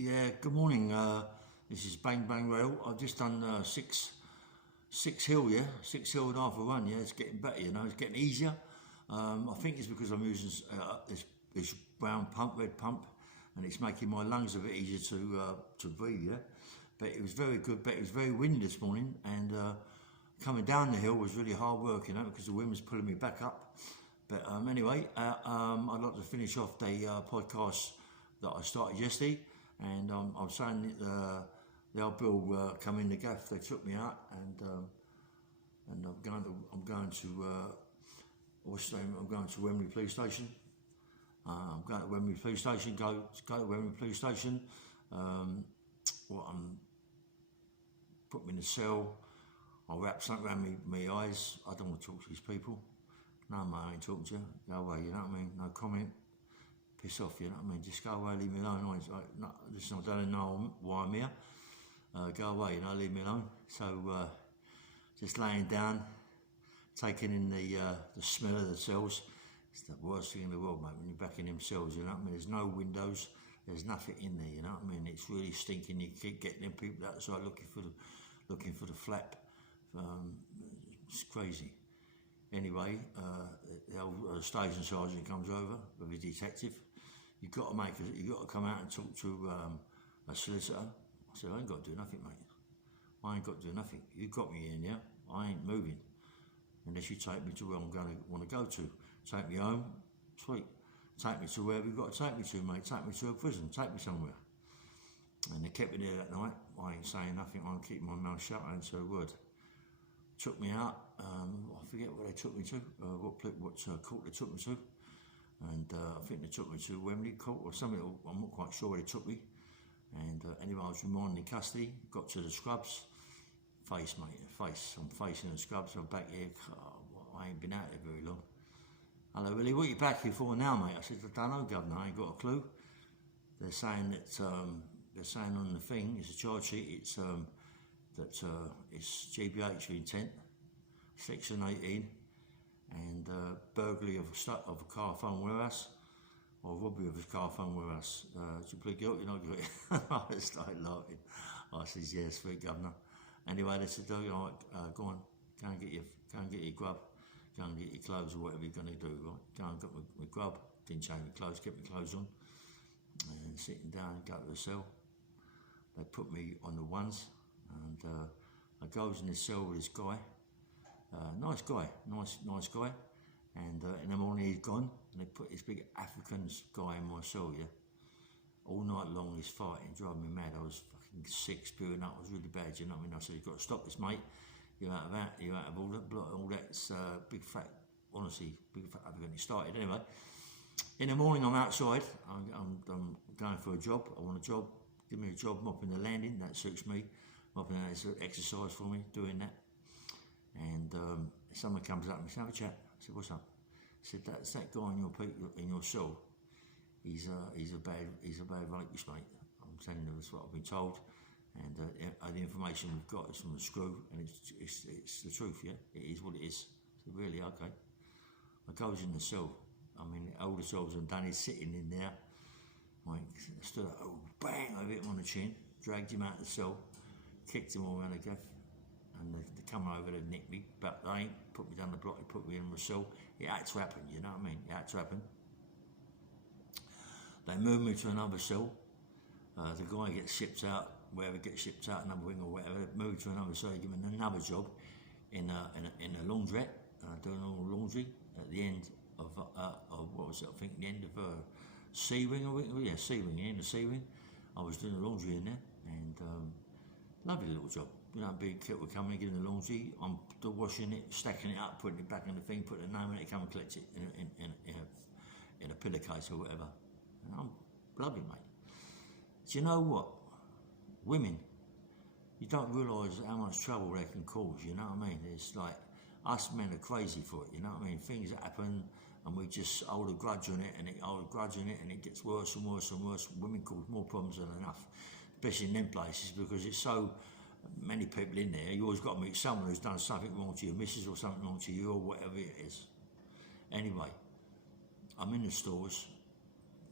Yeah, good morning. This is Bang Bang Rail. I've just done six hill, yeah, 6 hill and half a run. Yeah, it's getting better, it's getting easier. I think it's because I'm using this brown pump, red pump, and it's making my lungs a bit easier to breathe. Yeah, but it was very good. But it was very windy this morning, and coming down the hill was really hard work, because the wind was pulling me back up. But anyway, I'd like to finish off the podcast that I started yesterday, and I was saying that the old bill come in the gaff. They took me out, and I'm going to what's the name? I'm going to Wembley Police Station. I'm going to Wembley Police Station. Go to Wembley Police Station. Put me in the cell. I'll wrap something around my eyes. I don't want to talk to these people. No, mate, I ain't talking to you. Go away, you know what I mean? No comment. Piss off, you know what I mean? Just go away, leave me alone. Listen, I don't know why I'm here. Go away, leave me alone. So, just laying down, taking in the smell of the cells. It's the worst thing in the world, mate, when you're back in them cells, you know what I mean? There's no windows, there's nothing in there, you know what I mean? It's really stinking. You keep getting them people outside looking for the flap. It's crazy. Anyway, the old station sergeant comes over with his detective. You got to come out and talk to a solicitor. I said, I ain't got to do nothing, mate. I ain't got to do nothing. You got me in, yeah? I ain't moving unless you take me to where I'm going to want to go to. Take me home, sweet. Take me to where we've got to take me to, mate. Take me to a prison. Take me somewhere. And they kept me there that night. I ain't saying nothing. I'm keeping my mouth shut. I ain't said a word. Took me out. I forget what they took me to. What court they took me to. And I think they took me to Wembley Court or something. I'm not quite sure where they took me. And anyway, I was remanded in custody. Got to the scrubs. Face, mate, face. I'm facing the scrubs. I'm back here. I ain't been out there very long. Hello, Willie. What are you back here for now, mate? I said, I don't know, Governor. I ain't got a clue. They're saying that they're saying on the thing, it's a charge sheet. It's it's GBH for intent, section 18, and burglary of a car phone warehouse, or robbery of a car phone warehouse. Do you plead guilty? Not guilty. I started laughing. I said, yes, for Governor. Anyway, they said, oh, all right, go on, go and get your grub, go and get your clothes or whatever you're going to do, right? Go and get my grub, didn't change my clothes, kept my clothes on, and sitting down, go to the cell. They put me on the ones, and I goes in the cell with this guy, nice guy, and in the morning he's gone, and they put this big African guy in my cell, yeah. All night long he's fighting, driving me mad. I was fucking sick, spewing up. It was really bad, you know what I mean? I said, you've got to stop this, mate. You're out of that, you're out of all that. It's big fat, honestly, big fat African. He started anyway. In the morning I'm outside, I'm going for a job. I want a job. Give me a job mopping the landing, that suits me. Mopping that's exercise for me, doing that. And someone comes up and says, have a chat. I said, what's up? I said, that's that guy in your cell. He's a bad rapist, mate. I'm telling you, that's what I've been told. And the information we've got is from the screw, and it's the truth, yeah? It is what it is. I said, really? Okay. I goes in the cell. I mean, all the cells and Danny's sitting in there. Like, stood up, bang, I hit him on the chin, dragged him out of the cell, kicked him all around the gaff, and they come over to nick me, but they ain't put me down the block, they put me in the cell. It had to happen, you know what I mean? It had to happen. They moved me to another cell. The guy gets shipped out, wherever gets shipped out, another wing or whatever, they moved to another cell, they give him another job in a laundrette, doing all the laundry at the end of what was it, I think the end of C-wing, C-wing, the end of C-wing. I was doing the laundry in there, and lovely little job. You know, big kit would come in, getting the laundry, I'm washing it, stacking it up, putting it back in the thing, putting the name in it, come and collect it in a pillowcase or whatever. And I'm lovely, mate. Do you know what? Women, you don't realise how much trouble they can cause, you know what I mean? It's like, us men are crazy for it, you know what I mean? Things that happen, and we just hold a grudge on it, and it gets worse and worse and worse. Women cause more problems than enough, especially in them places, because it's so many people in there. You always got to meet someone who's done something wrong to your missus or something wrong to you or whatever it is. Anyway, I'm in the stores,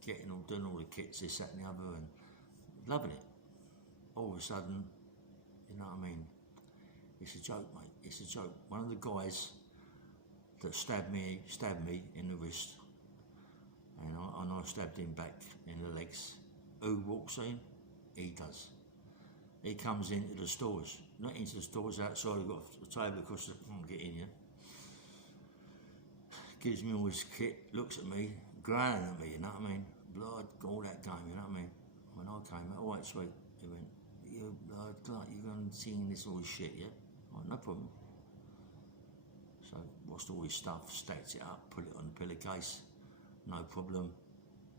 doing all the kits, this, that and the other, and loving it. All of a sudden, you know what I mean? It's a joke, mate. It's a joke. One of the guys that stabbed me in the wrist, and I stabbed him back in the legs. Who walks in? He does. He comes into the stores, not into the stores, outside. We've got a table across the can't get in here. Gives me all his kit, looks at me, growling at me, you know what I mean? Blood, all that game, you know what I mean? When I came out, all right, sweet, he went, you blood, Clark, you're going to sing this all this shit, yeah? I went, no problem. So, washed all his stuff, stacked it up, put it on the pillowcase, no problem.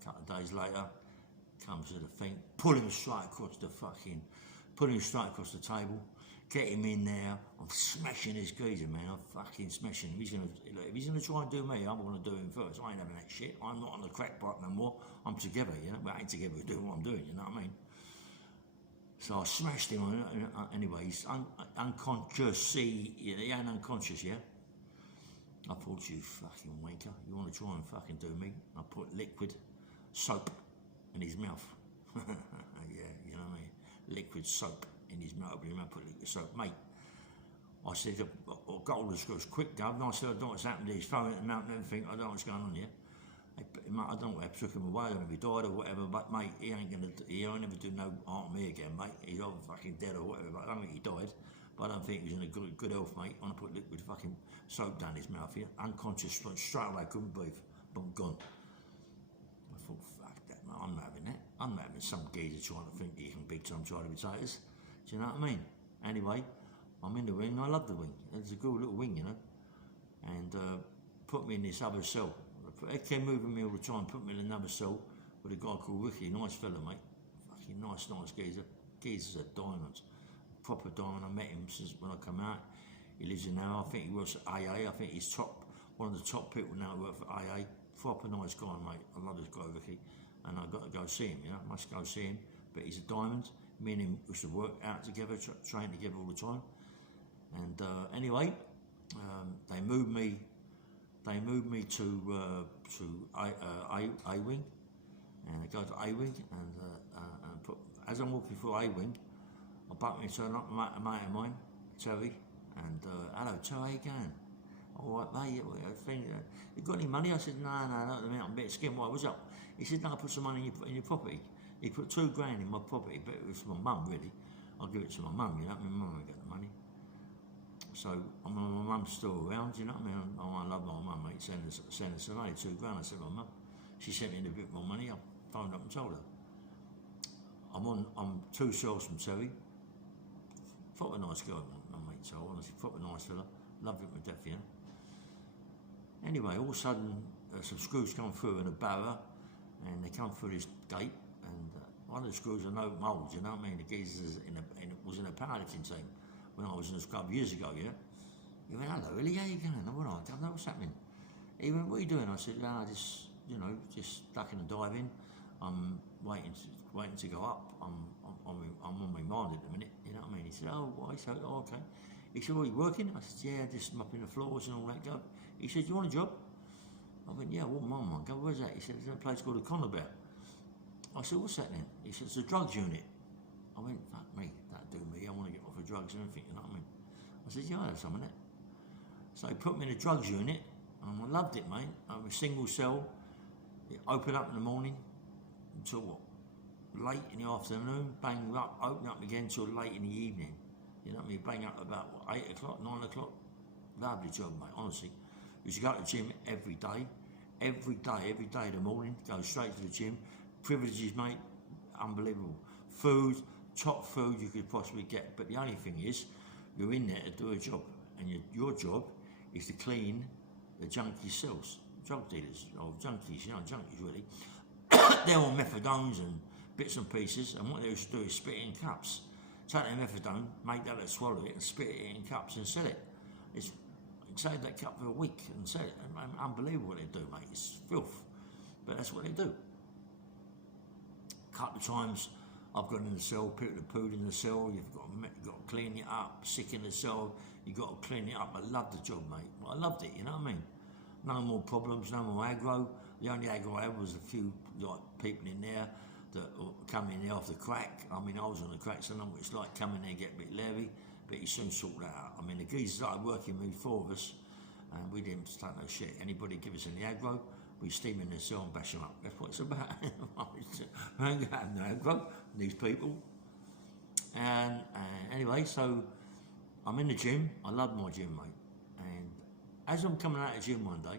A couple of days later, comes to the thing, pull him straight across the table, get him in there. I'm smashing this geezer, man. I'm fucking smashing him. If he's gonna try and do me, I'm gonna do him first. I ain't having that shit. I'm not on the crack pipe no more. I'm together, you know. We ain't together doing what I'm doing, you know what I mean? So I smashed him. Anyway, he's unconscious. He ain't unconscious, yeah. I thought, you fucking wanker, you want to try and fucking do me? I put liquid soap in his mouth. Yeah, you know what I mean? Liquid soap in his mouth. I put liquid soap, mate. I said, I got all the screws quick, Governor. I said, I don't know what's happened. He's throwing it in the mouth and everything. I don't know what's going on here. I don't know what took him away. I don't know if he died or whatever. But mate, he ain't never do no harm to me again, mate. He's either fucking dead or whatever. But I don't think he died. But I don't think he was in a good health, mate. I put liquid fucking soap down his mouth here, unconscious, straight away, couldn't breathe, but gone. I thought, fuck that, man, I'm not having that. I'm not having some geezer trying to think he can big time try to potatoes. Do you know what I mean? Anyway, I'm in the wing, I love the wing. It's a good little wing, you know. And put me in this other cell. They kept moving me all the time, put me in another cell with a guy called Ricky, nice fella, mate. Fucking nice geezer. Geezer's a diamond. Proper diamond. I met him since when I come out. He lives in now. I think he works at AA. I think he's one of the top people now who work for AA. Proper nice guy, mate. I love this guy, Ricky. And I've got to go see him, you know. Must go see him. But he's a diamond. Me and him used to work out together, train together all the time. And anyway, they moved me to A wing, and I go to A wing, and as I'm walking through A wing, I bump into a mate of mine, Terry, and hello, Terry, how you going? All right, mate. You got any money? I said, no, not at the minute. I'm a bit skin. Why? What's up? He said, no, I put some money in your property. He put $2 grand in my property, but it was for my mum, really. I'll give it to my mum, you know. My mum will get the money. So my mum's still around, you know what I mean? I love my mum, mate. Send us away, $2 grand. I said, my mum. She sent me a bit more money. I phoned up and told her. I'm 2 cells from Terry. Proper nice guy, my mate. So honestly, proper nice fella. Love him to death, you know. Anyway, all of a sudden, some screws come through in a barrow, and they come through this gate, and one of the screws are no mould, you know what I mean? The geezers was in a powerlifting team when I was in the club years ago, yeah? He went, hello, Willie, how you going? I went, I don't know what's happening. He went, what are you doing? I said, just ducking and diving. I'm waiting to go up. I'm on my mind at the minute, you know what I mean? He said, oh, why? So, oh, okay. He said, are you working? I said, yeah, just mopping the floors and all that go. He said, you want a job? I went, yeah, what my mind go? Where's that? He said, there's a place called a Conover. I said, what's that then? He said, it's a drugs unit. I went, fuck me, that'll do me. I want to get off of drugs and everything, you know what I mean? I said, yeah, I have some of that. So he put me in a drugs unit, and I loved it, mate. I'm a single cell. It opened up in the morning until what? Late in the afternoon, bang up, open up again till late in the evening. You know what I mean? Bang up about what, 8 o'clock, 9 o'clock. Lovely job, mate, honestly. Used to go to the gym every day in the morning, go straight to the gym. Privileges, mate, unbelievable. Food, top food you could possibly get. But the only thing is, you're in there to do a job, and your job is to clean the junkie cells, drug dealers, or junkies, you know, junkies really. They're all methadones and bits and pieces, and what they used to do is spit it in cups. Take that methadone, make that, swallow it, and spit it in cups and sell it. Save that cup for a week and sell it. Unbelievable what they do, mate. It's filth. But that's what they do. A couple of times I've gone in the cell, put the poo in the cell, you've got to clean it up, sick in the cell, you've got to clean it up. I loved the job, mate. I loved it, you know what I mean? No more problems, no more aggro. The only aggro I had was a few people in there that come in there off the crack. I mean, I was on the crack, so I know what it's like coming there and get a bit leery, but he soon sorted that out. I mean, the geezers started working with 4 of us, and we didn't start no shit. Anybody give us any aggro, we steam in the cell and bash them up. That's what it's about. I ain't got no aggro, these people. And anyway, so I'm in the gym. I love my gym, mate. And as I'm coming out of the gym one day,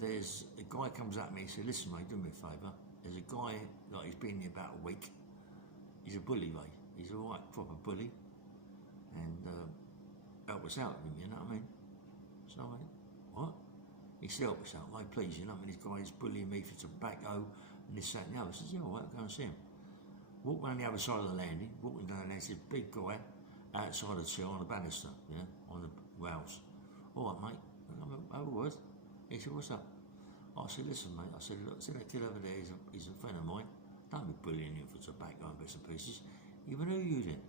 there's a guy comes up to me and says, listen, mate, do me a favour. There's a guy, like, he's been here about a week. He's a bully, mate. He's a right proper bully. And help us out with him, you know what I mean? So I went, what? He said, help us out, mate, please, you know what I mean? This guy is bullying me for tobacco and this, that and the other. I said, yeah, all right, go and see him. Walk round the other side of the landing, walking down there, there's this big guy outside the chair on the banister, yeah, on the rails. All right, mate. And I went, oh, word. He said, what's up? I said, listen, mate. I said, look, that kid over there, he's a friend of mine. Don't be bullying him for tobacco and bits and pieces. He went, who are you then?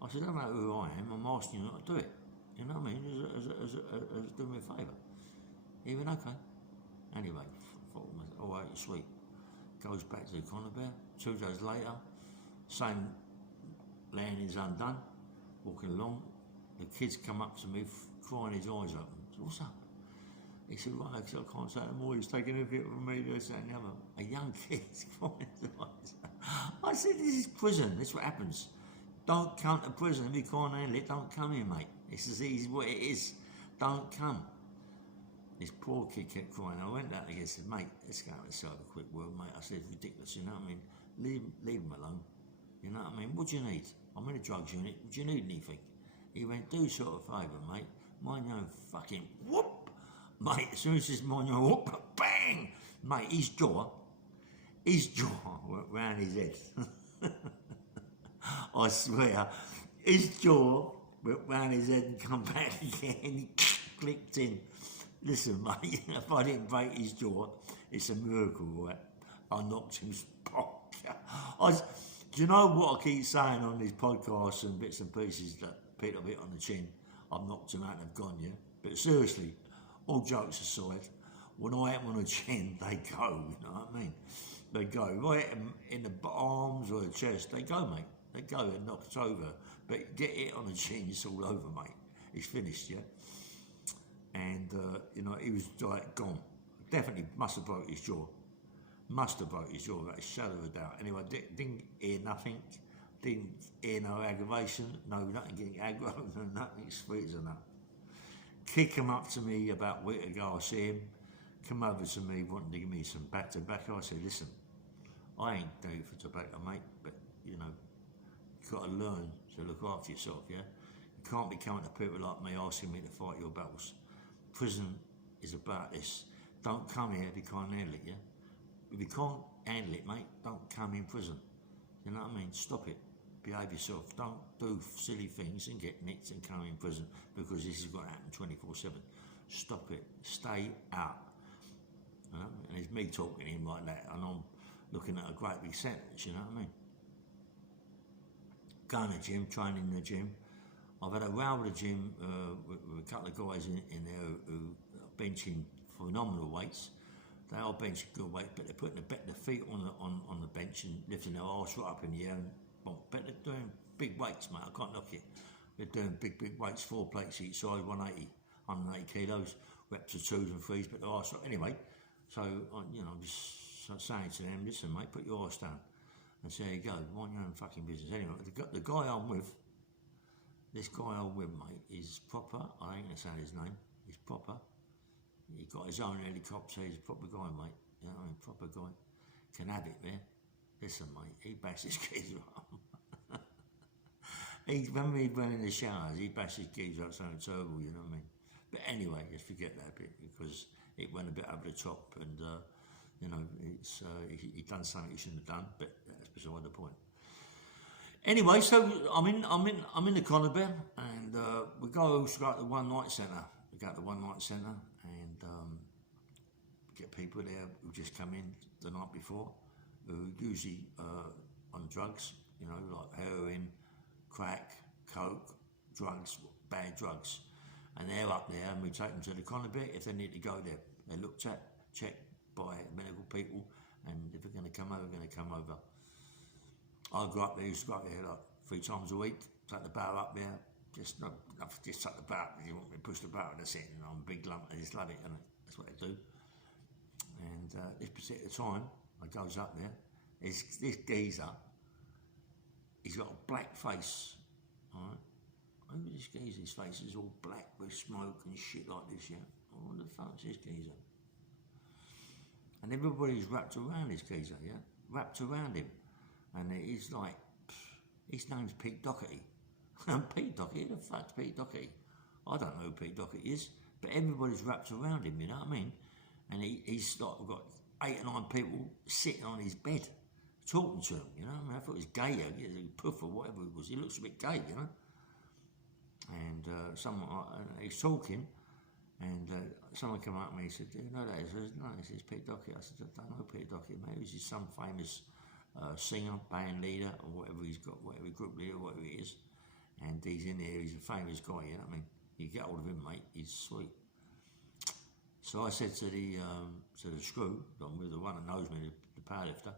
I said, I don't know who I am. I'm asking you not to do it. You know what I mean? As do me a favour. He went, okay. Anyway, all right, sweet. Goes back to the corner bear. 2 days later, same landing's undone. Walking along, the kid's come up to me, crying his eyes open. I said, what's up? He said, right, because I can't say no more. He's taking a bit from me, this, that, and the other. A young kid crying his eyes. I said, this is prison. This is what happens. Don't come to prison. If you can't handle it, don't come here, mate. It's as easy as what it is. Don't come. This poor kid kept crying. I went out again and said, mate, let's go outside a quick word, mate. I said, it's ridiculous, you know what I mean? Leave him alone. You know what I mean? What do you need? I'm in a drugs unit. Do you need anything? He went, do sort of favour, mate. Mind your own fucking whoop. Mate, as soon as this mind your own whoop, bang! Mate, his jaw went round his head. I swear, his jaw went round his head and come back again. He clicked in. Listen, mate, if I didn't break his jaw, it's a miracle, right? I knocked him spot. Do you know what I keep saying on these podcasts and bits and pieces that Peter hit on the chin? I've knocked him out and they've gone, yeah? But seriously, all jokes aside, when I hit them on the chin, they go, you know what I mean? They go. If I hit them in the arms or the chest, they go, mate. They go and knock it over. But get it on the chin, it's all over, mate. It's finished, yeah? And, you know, he was like gone. Definitely must have broke his jaw. Must have broke his jaw, without a shadow of a doubt. Anyway, didn't hear nothing. Didn't hear no aggravation. No, nothing getting aggro. No, nothing. Sweet as a nut. Kid come up to me about a week ago. I see him. Come over to me, wanting to give me some back tobacco. I said, listen, I ain't doing it for tobacco, mate. But, you know, you've got to learn to look after yourself, yeah? You can't be coming to people like me asking me to fight your battles. Prison is about this. Don't come here if you can't handle it, yeah? If you can't handle it, mate, don't come in prison. You know what I mean? Stop it. Behave yourself. Don't do silly things and get nicked and come in prison because this is going to happen 24/7. Stop it. Stay out. You know? And it's me talking to him like that, and I'm looking at a great big sentence, you know what I mean? Going to the gym, training in the gym. I've had a row with the gym with a couple of guys in there who are benching phenomenal weights. They are benching good weight, but they're putting the feet on the bench and lifting their arse right up in the air. But they're doing big weights, mate. I can't knock it. They're doing big weights, 4 plates each side, 180 kilos, reps of 2s and 3s, but their arse up. Anyway, so, you know, I'm just saying to them, listen, mate, put your arse down. And so there you go, mind your own fucking business. Anyway, the guy I'm with, this guy I'm with, mate, is proper. I ain't going to say his name. He's proper. He got his own helicopter. He's a proper guy, mate. You know what I mean? Proper guy. Can have it, man. Listen, mate, he bashed his geezer up. When we went in the showers, he bashed his geezer up something terrible, you know what I mean? But anyway, let's forget that bit because it went a bit over the top and, you know, it's he done something he shouldn't have done, but that's beside the point. Anyway, so I'm in the Conor Bear and we go to the one night centre. We go to the one night centre and get people there who just come in the night before, who usually on drugs, you know, like heroin, crack, coke, drugs, bad drugs. And they're up there and we take them to the Conor Bear if they need to go there. They're looked at, checked by medical people and if they're going to come over, they're going to come over. I grew up there, used to go up there like 3 times a week, take the barrow up there, just take the barrow, you want me to push the barrow, that's it, and I'm a big lump, I just love it, and that's what I do. And this particular time, I goes up there, this geezer, he's got a black face, alright? Look at this geezer, his face is all black with smoke and shit like this, yeah? What the fuck's this geezer? And everybody's wrapped around this geezer, yeah? Wrapped around him. And it's like, his name's Pete Doherty. Pete Doherty? Who the fuck's Pete Doherty? I don't know who Pete Doherty is, but everybody's wrapped around him, you know what I mean? And he's like, got 8 or 9 people sitting on his bed, talking to him, you know what I mean? I thought he was gay, a puff or whatever it was. He looks a bit gay, you know? And he's talking, and someone came up to me and said, "Do you know that?" I said, "No, this is Pete Doherty." I said, "I don't know Pete Doherty, maybe he's some famous singer, band leader, or whatever he's got, whatever group leader, whatever he is." And he's in there, he's a famous guy, you know what I mean? You get hold of him, mate, he's sweet. So I said to the screw, the one that knows me, the powerlifter,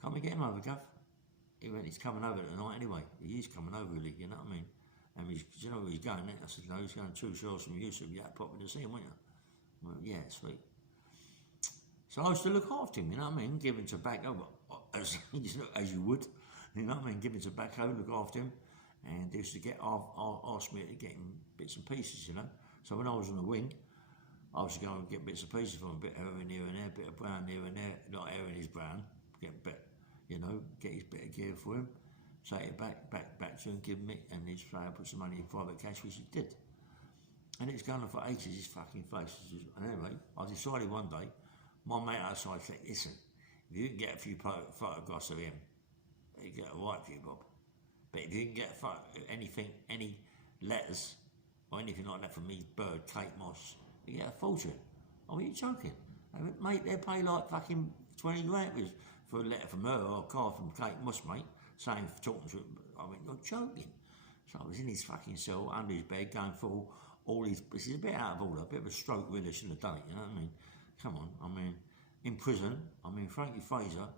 "Come and get him over, Gav." He went, "He's coming over tonight anyway." He is coming over, really, you know what I mean? And do you know where he's going? I said, "No, he's going 2 shows from you, so you had to pop in to see him, wouldn't you?" I went, "Yeah, sweet." So I used to look after him, you know what I mean? Give him tobacco, as you would, you know what I mean? Give him tobacco, look after him. And they used to ask me to get him bits and pieces, you know? So when I was on the wing, I was going to get bits and pieces from him, a bit of heroin here and there, a bit of brown here and there, not heroin is brown, get his bit of gear for him. Take it back to him, give him it, and he'd try to put some money in private cash, which he did. And it's going on for ages, his fucking face. And anyway, I decided one day, my mate outside said, "Listen, if you can get a few photographs of him, you get a right for you, Bob. But if you can get any letters or anything like that from me, Bird, Kate Moss, you get a fortune." "Oh, are you joking?" I went, "Mate, they pay like fucking 20 grand for a letter from her or a card from Kate Moss, mate, saying, talking to him." I went, "You're joking." So I was in his fucking cell, under his bed, going through all these, this is a bit out of order, a bit of a stroke really, shouldn't have done it, you know what I mean? Come on, I mean, in prison, Frankie Fraser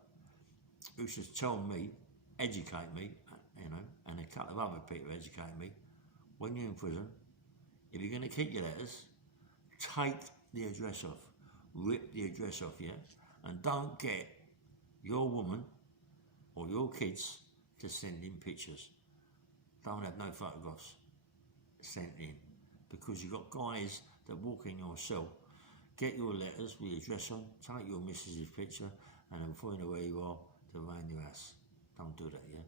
used to tell me, educate me, you know, and a couple of other people educate me, when you're in prison, if you're going to keep your letters, take the address off, rip the address off, yeah, and don't get your woman or your kids to send in pictures. Don't have no photographs sent in, because you've got guys that walk in your cell, get your letters with your address on, take your missus's picture, and then before you know where you are, they'll around your ass. Don't do that, yeah?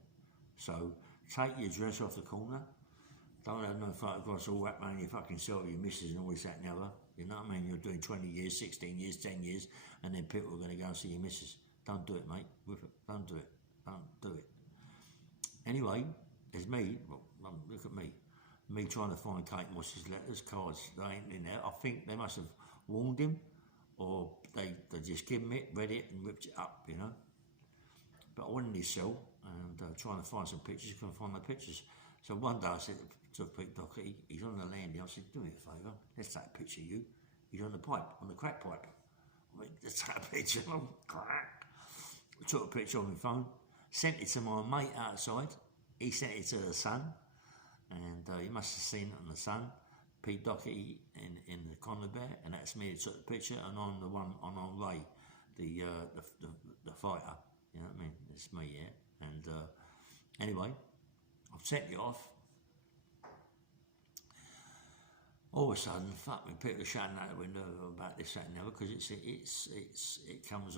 So, take your address off the corner, don't have no photographs all wrapped around your fucking cell with your missus and all this, that and the other. You know what I mean? You're doing 20 years, 16 years, 10 years, and then people are going to go and see your missus. Don't do it, mate. Don't do it. Don't do it. Anyway, there's me, well, look at me. Me trying to find Kate Moss's letters, cards, they ain't in there. I think they must have warned him, or they just give him it, read it, and ripped it up, you know. But I went in his cell and trying to find some pictures, couldn't find no pictures. So one day I said to Pete Doherty, he's on the landing, I said, "Do me a favour, let's take a picture of you." He's on the pipe, on the crack pipe. I went, "Let's take a picture of him." I took a picture on my phone, sent it to my mate outside. He sent it to the Sun, and he must have seen it on the Sun. Pete Doherty in the Conor Bear, and that's me that took the picture, and I'm the one on Ray, the fighter. You know what I mean? It's me, yeah. And anyway, I've sent it off. All of a sudden, fuck me, people are shouting out the window about this, that, and the other, because it comes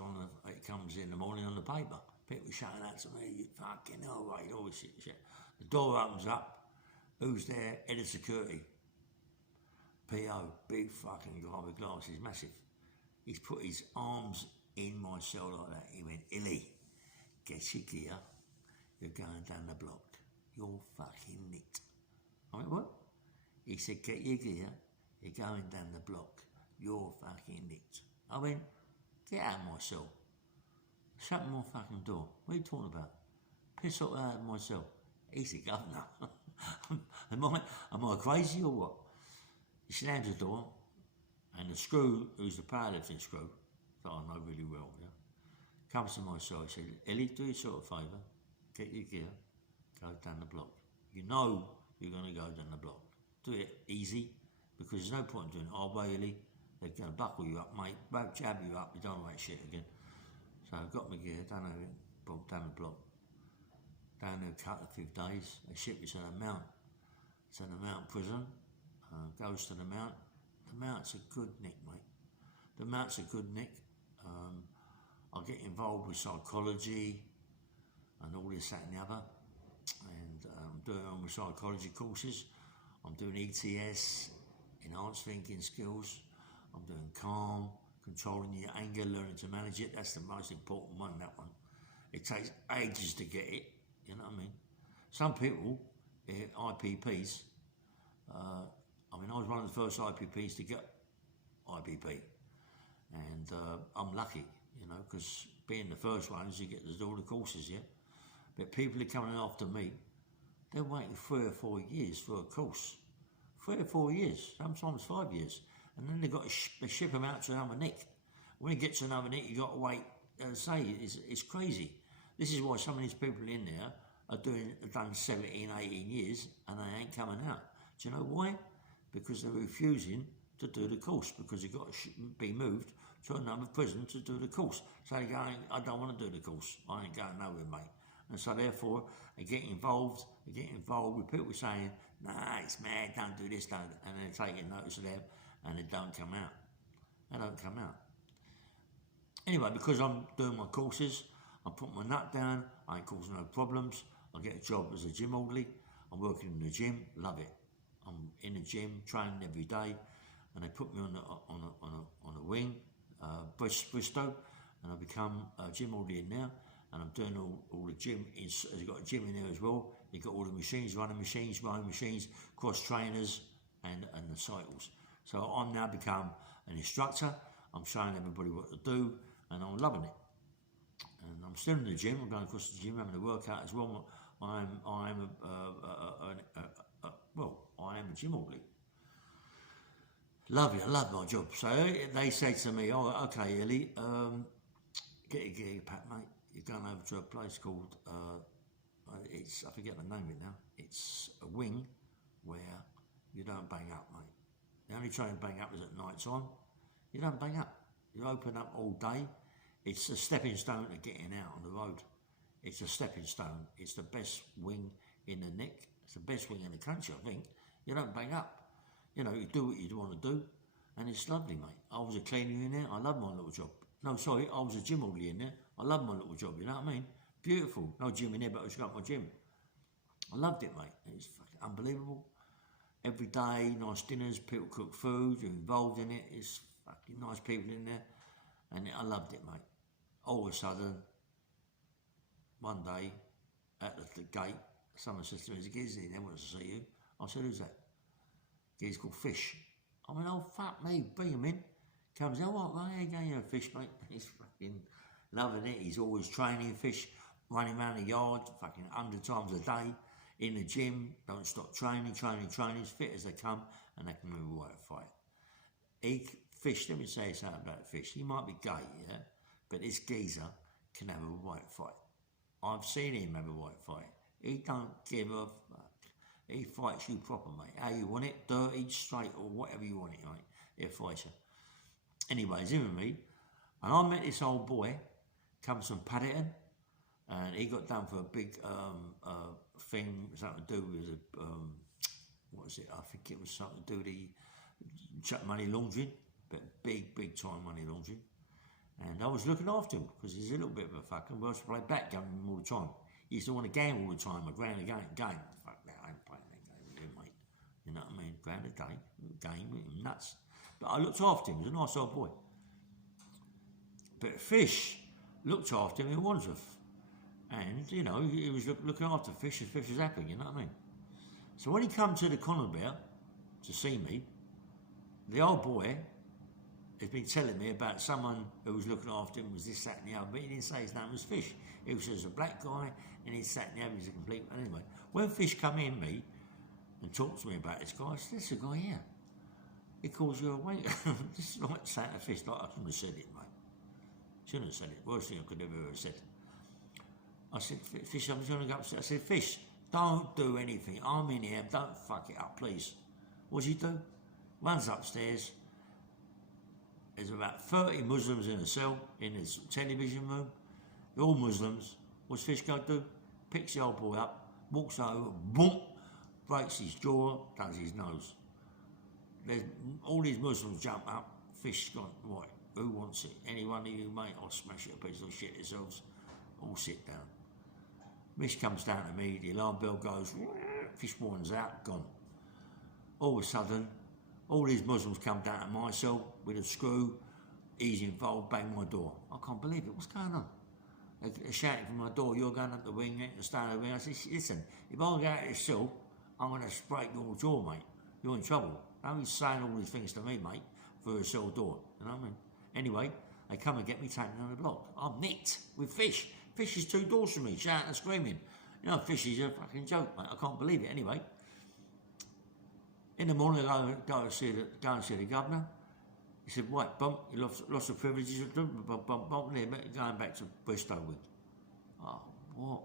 in the morning on the paper. People shouting out to me, "You fucking hell, right?" All this shit. The door opens up. Who's there? Head of security. PO, big fucking guy with glasses, massive. He's put his arms in my cell like that. He went, "Illy, get your gear. You're going down the block. You're fucking nicked." I went, "What?" He said, "Get your gear. You're going down the block. You're fucking nicked." I went, "Get out of my cell. Shut my fucking door. What are you talking about? Piss out of my cell." He's the governor. Am I crazy or what? He slams the door, and the screw, who's the powerlifting screw, that I know really well, yeah, comes to my side, he said, Ellie, do yourself a favour, get your gear, go down the block. You know you're going to go down the block. Do it easy, because there's no point in doing it hard way, Ellie. They're going to buckle you up, mate, jab you up, you don't want that shit again. So I got my gear, down the block. Down there a couple of days, they shipped me to the Mount. It's in the Mount prison, goes to the Mount. The Mount's a good nick, mate. The Mount's a good nick. I get involved with psychology and all this, that and the other. And I'm doing all my psychology courses. I'm doing ETS, enhanced thinking skills. I'm doing calm, controlling your anger, learning to manage it. That's the most important one, that one. It takes ages to get it, you know what I mean? Some people, IPPs, I was one of the first IPPs to get IPP. And I'm lucky, you know, because being the first ones, you get to do all the courses, yeah? But people are coming after me, they're waiting 3 or 4 years for a course. 3 or 4 years, sometimes 5 years. And then they've got to ship them out to another nick. When you get to another nick, you've got to wait. It's crazy. This is why some of these people in there have done 17, 18 years and they ain't coming out. Do you know why? Because they're refusing to do the course, because you've got to be moved to another prison to do the course. So they're going, I don't want to do the course. I ain't going nowhere, mate. And so therefore, they get involved with people saying, nah, it's mad, don't do this, don't. And they're taking notice of them and they don't come out. They don't come out. Anyway, because I'm doing my courses, I put my nut down, I ain't causing no problems. I get a job as a gym orderly. I'm working in the gym, love it. I'm in the gym, training every day, and they put me on a wing, Bristow, and I become a gym orderly in there, and I'm doing all the gym. You've got a gym in there as well. You've got all the machines, running machines, cross trainers, and the cycles. So I'm now become an instructor. I'm showing everybody what to do, and I'm loving it. And I'm still in the gym. I'm going across the gym, having a workout as well. I am a gym orderly. Love it. I love my job. So they say to me, "Oh, okay, Ellie, get your gear packed, mate. You're going over to a place called I forget the name of it now. It's a wing where you don't bang up, mate. The only time you bang up is at night time. You don't bang up. You open up all day. It's a stepping stone to getting out on the road. It's a stepping stone. It's the best wing in the nick. It's the best wing in the country, I think. You don't bang up. You know, you do what you want to do, and it's lovely, mate. I was a cleaner in there. I love my little job. No, sorry, I was a gym orderly in there. I love my little job, you know what I mean? Beautiful. No gym in there, but I just got my gym. I loved it, mate. It's fucking unbelievable. Every day, nice dinners, people cook food, you're involved in it. It's fucking nice people in there, and I loved it, mate. All of a sudden, one day, at the gate, someone says to me, there's a geezer in there, wants to see you. I said, who's that? Geezer's called Fish. I went, oh, fuck me, bring him in. Comes, oh, what, mate, how you going, Fish, mate? He's fucking loving it. He's always training Fish, running around the yard, fucking 100 times a day, in the gym, don't stop training, as fit as they come, and they can move away to fight. Fish, let me say something about Fish. He might be gay, yeah? But this geezer can have a white fight. I've seen him have a white fight. He don't give a fuck. He fights you proper, mate. How you want it, dirty, straight, or whatever you want it, mate. He'll fight you. Anyway, he's in with me, and I met this old boy, comes from Paddington, and he got done for a big thing, something to do with, what was it? I think it was something to do with the money laundering, but big time money laundering. And I was looking after him because he's a little bit of a fucker. We used to play backgammon all the time. He used to want to gamble all the time. A grand a game. Fuck that, I ain't playing that game with him, mate. You know what I mean? Grand a game with him, nuts. But I looked after him. He was a nice old boy. But Fish looked after him in Wandsworth. And, you know, he was looking after Fish and Fish was happy, you know what I mean? So when he come to the Conor Bear to see me, the old boy has been telling me about someone who was looking after him, was this, that and the other, but he didn't say his name was Fish. He was just a black guy, and he sat and the other, he's a complete... Anyway, when Fish come in me and talked to me about this guy, I said, there's a guy here. He calls you a waiter. This is like saying to Fish, like I shouldn't have said it, mate. Shouldn't have said it. Worst thing I could ever have said. I said, Fish, I'm just going to go upstairs. I said, Fish, don't do anything. I'm in here. Don't fuck it up, please. What's he do? Runs upstairs. There's about 30 Muslims in a cell in this television room. They're all Muslims. What's Fish go do? Picks the old boy up, walks over, boom, breaks his jaw, does his nose. There's, all these Muslims jump up. Fish gone, right, who wants it? Anyone of you, mate? I'll smash it a piece of shit yourselves. All sit down. Fish comes down to me, the alarm bell goes, Fish warns out, gone. All of a sudden, all these Muslims come down to my cell with a screw. He's involved, bang my door. I can't believe it. What's going on? They're shouting from my door, you're going up the wing, you're staying over the wing. I said, listen, if I go out of this cell, I'm going to break your jaw, mate. You're in trouble. Don't be saying all these things to me, mate, through a cell door. You know what I mean? Anyway, they come and get me taken on the block. I'm nicked with Fish. Fish is 2 doors from me, shouting and screaming. You know, Fish is a fucking joke, mate. I can't believe it. Anyway, in the morning, I go and see the governor. He said, "What, bump? You lost the privileges of bump, going back to Bristol wing." Oh, what?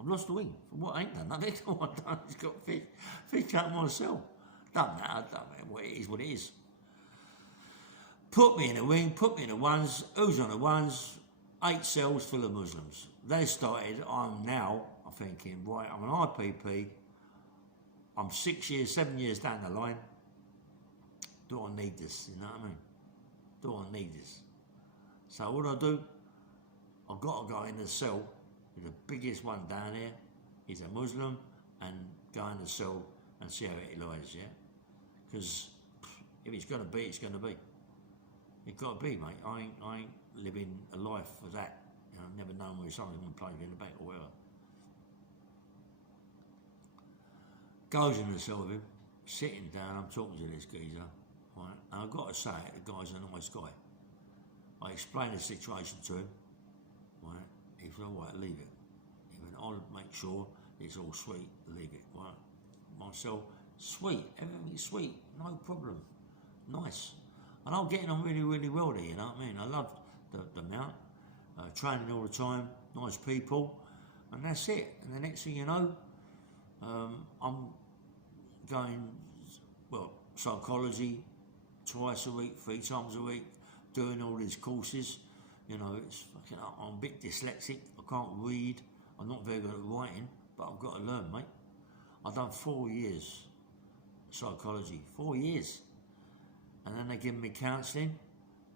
I've lost the wing. For what? I ain't done nothing. All I've done is got Fish out of my cell. Don't matter. What it is, what it is. Put me in a wing. Put me in the ones. Who's on the ones? 8 cells full of Muslims. They started. I'm thinking, right, I'm an IPP. I'm 7 years down the line. Do I need this? You know what I mean? Do I need this? So what I do? I've got to go in the cell with the biggest one down there. He's a Muslim, and go in the cell and see how it lies, yeah? Because if it's going to be, it's going to be. It's got to be, mate. I ain't living a life for that. You know, I've never known where someone's going to play in the back or whatever. Goes in the cell with him, sitting down, I'm talking to this geezer, right? And I've got to say, the guy's a nice guy. I explained the situation to him, right? He said, all right, leave it. He went, I'll make sure it's all sweet, leave it, right? Myself, sweet, everything's sweet, no problem, nice. And I'm getting on really, really well there, you know what I mean? I love the mount, training all the time, nice people, and that's it. And the next thing you know, I'm going, psychology, twice a week, 3 times a week, doing all these courses. You know, it's fucking, I'm a bit dyslexic, I can't read, I'm not very good at writing, but I've got to learn, mate. I've done 4 years psychology, 4 years. And then they give me counselling,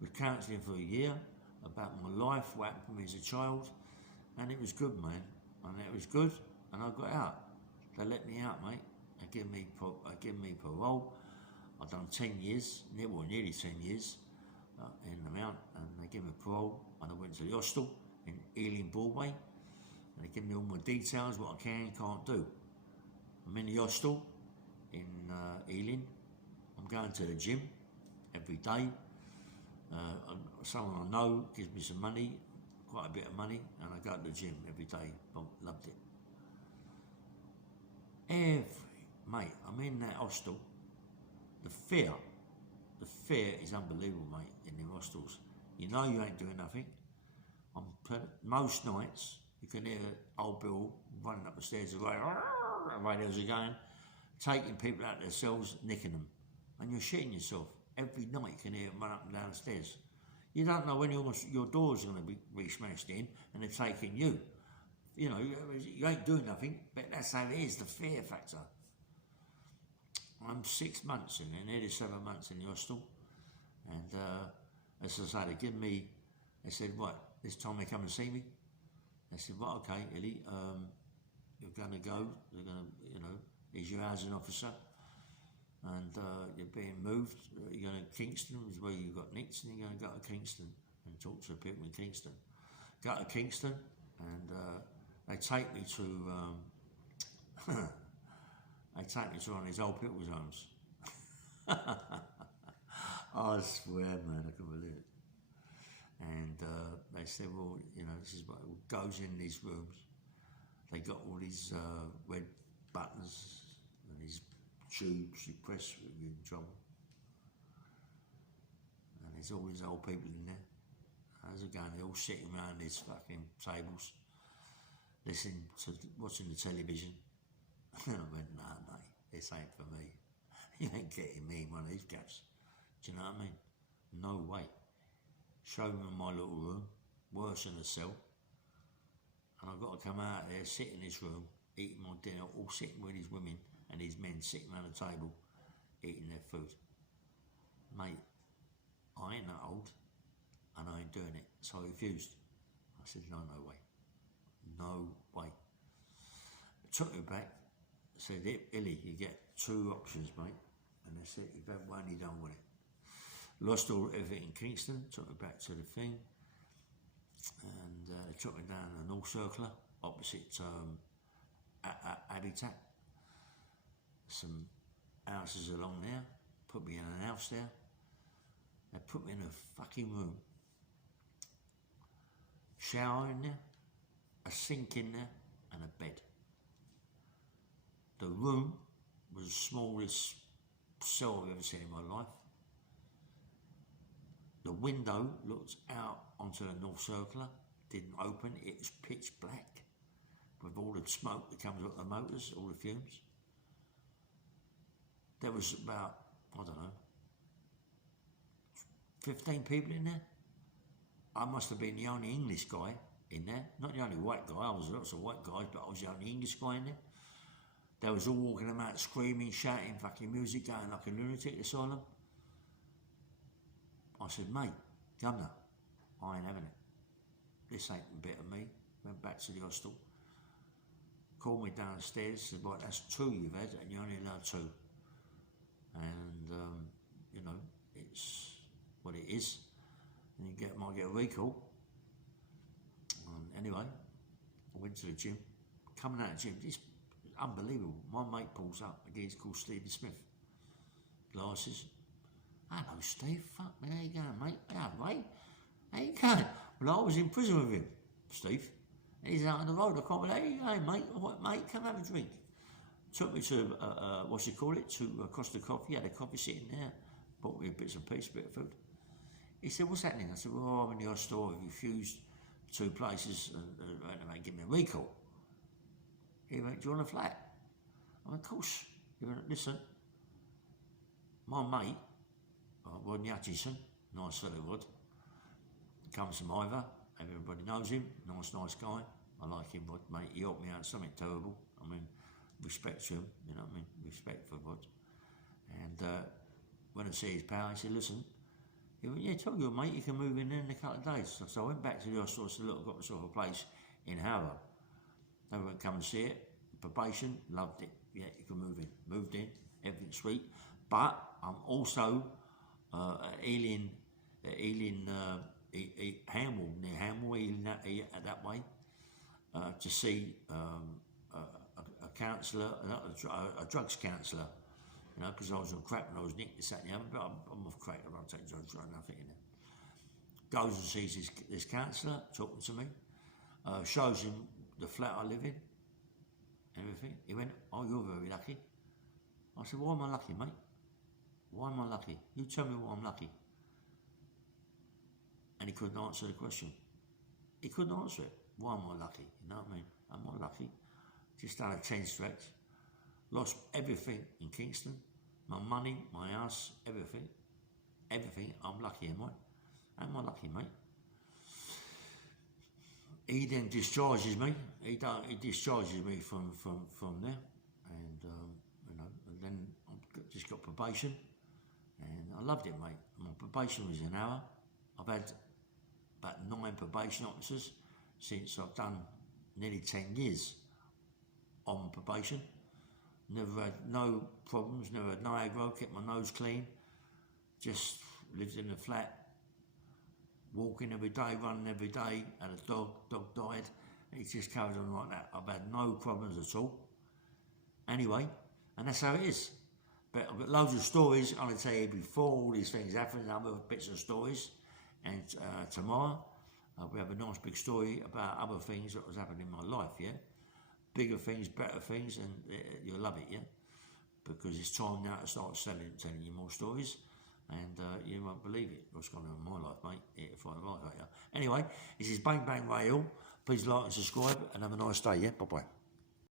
with counselling for a year, about my life, what happened to me as a child, and it was good, man, and it was good, and I got out. They let me out, mate. They give me parole. I've done 10 years, nearly 10 years in the Mount, and they give me parole. And I went to the hostel in Ealing, Broadway, and they give me all my details, what I can and can't do. I'm in the hostel in Ealing. I'm going to the gym every day. Someone I know gives me some money, quite a bit of money, and I go to the gym every day. Loved it. Mate, I'm in that hostel. The fear is unbelievable, mate, in the hostels. You know you ain't doing nothing. Most nights, you can hear old Bill running up the stairs, the radios are going, taking people out of their cells, nicking them. And you're shitting yourself. Every night you can hear them run up and down the stairs. You don't know when your door's going to be smashed in and they're taking you. You know, you ain't doing nothing, but that's how it is, the fear factor. I'm 6 months in there, nearly 7 months in the hostel. And as I say, they said, right, this time they come and see me. They said, right, okay, Illy, you're going to go, they're going to, he's your housing officer. And you're being moved, you're going to Kingston, is where you got nicked, and you're going to go to Kingston and talk to people in Kingston. Go to Kingston, and they take me to one of these old people's homes. I swear, man, I can believe it. And they said, well, this is what goes in these rooms. They got all these red buttons and these tubes you press when you're in trouble. And there's all these old people in there. How's it going? They're all sitting around these fucking tables, listening to, watching the television. And I went, nah, mate, this ain't for me. You ain't getting me in one of these gaps. Do you know what I mean? No way. Show me my little room, worse than a cell. And I've got to come out there, sit in this room, eating my dinner, all sitting with these women and these men sitting around the table, eating their food. Mate, I ain't that old, and I ain't doing it. So I refused. I said, no way. No way. I took it back. I said, Illy, you get 2 options, mate. And they said, you've had one, you're done with it. Lost everything in Kingston, took me back to the thing, and they took me down the North Circular, opposite Habitat. Some houses along there, put me in an house there. They put me in a fucking room. Shower in there, a sink in there, and a bed. The room was the smallest cell I've ever seen in my life. The window looked out onto the North Circular, didn't open, it was pitch black with all the smoke that comes out of the motors, all the fumes. There was about, I don't know, 15 people in there. I must have been the only English guy in there, not the only white guy. I was lots of white guys, but I was the only English guy in there. They was all walking about screaming, shouting, fucking music going like a lunatic asylum. I said, mate, Governor, I ain't having it. This ain't a bit of me. Went back to the hostel. Called me downstairs, said, right, that's 2 you've had, and you're only allowed 2. And, you know, it's what it is. And you might get a recall. Anyway, I went to the gym. Coming out of the gym, it's unbelievable. My mate pulls up, a geezer called Stephen Smith. Glasses. Hello, Steve. Fuck me, how you going, mate? Yeah, mate. How you going? Well, I was in prison with him, Steve. And he's out on the road. I can't believe, how you going, mate? I went, mate, come have a drink. Took me to, to Costa Coffee. Had a coffee sitting there. Bought me a bit of food. He said, what's happening? I said, well, I'm in the hostel. I refused 2 places and they gave me a recall. He went, do you want a flat? I went, of course. He went, listen, my mate, Rodney Hutchison, nice fellow Rod, comes from Ivor, everybody knows him, nice guy. I like him, Rod, mate. He helped me out something terrible. I mean, respect to him, you know what I mean? Respect for Rod. And when I see his power, he said, listen, he went, yeah, tell you, mate, you can move in there in a couple of days. So I went back to the hostel and said, look, I've got myself a place in Harrow. They went, come and see it. Probation, loved it. Yeah, you can move in. Moved in, everything's sweet. But I'm also Ealing, Hamwell, near Hamwell, Ealing, that way, to see a counsellor, a drugs counsellor, you know, because I was on crack when I was nicked, this, that, and the other, but I'm off crack, I don't take drugs, right, nothing in there. Goes and sees this counsellor, talking to me, shows him the flat I live in, everything. He went, oh, you're very lucky. I said, why am I lucky, mate? Why am I lucky? You tell me why I'm lucky. And he couldn't answer the question. He couldn't answer it. Why am I lucky? You know what I mean? Am I lucky? Just done a 10 stretch. Lost everything in Kingston. My money, my house, everything. Everything. I'm lucky, am I? Am I lucky, mate? He then discharges me. He discharges me from there. And, you know, and then I just got probation. And I loved it, mate. My probation was an hour. I've had about 9 probation officers since I've done nearly 10 years on probation. Never had no problems, never had no aggro, kept my nose clean. Just lived in a flat, walking every day, running every day, had a dog died. It just carried on like that. I've had no problems at all. Anyway, and that's how it is. But I've got loads of stories I'm going to tell you before all these things happen, other bits of stories. And tomorrow, we have a nice big story about other things that was happening in my life, yeah? Bigger things, better things, and you'll love it, yeah? Because it's time now to start telling you more stories. and you won't believe it what's going on in my life, mate. Yeah, if I like that, yeah. Anyway, this is Bang Bang Rail. Please like and subscribe, and have a nice day, yeah? Bye-bye.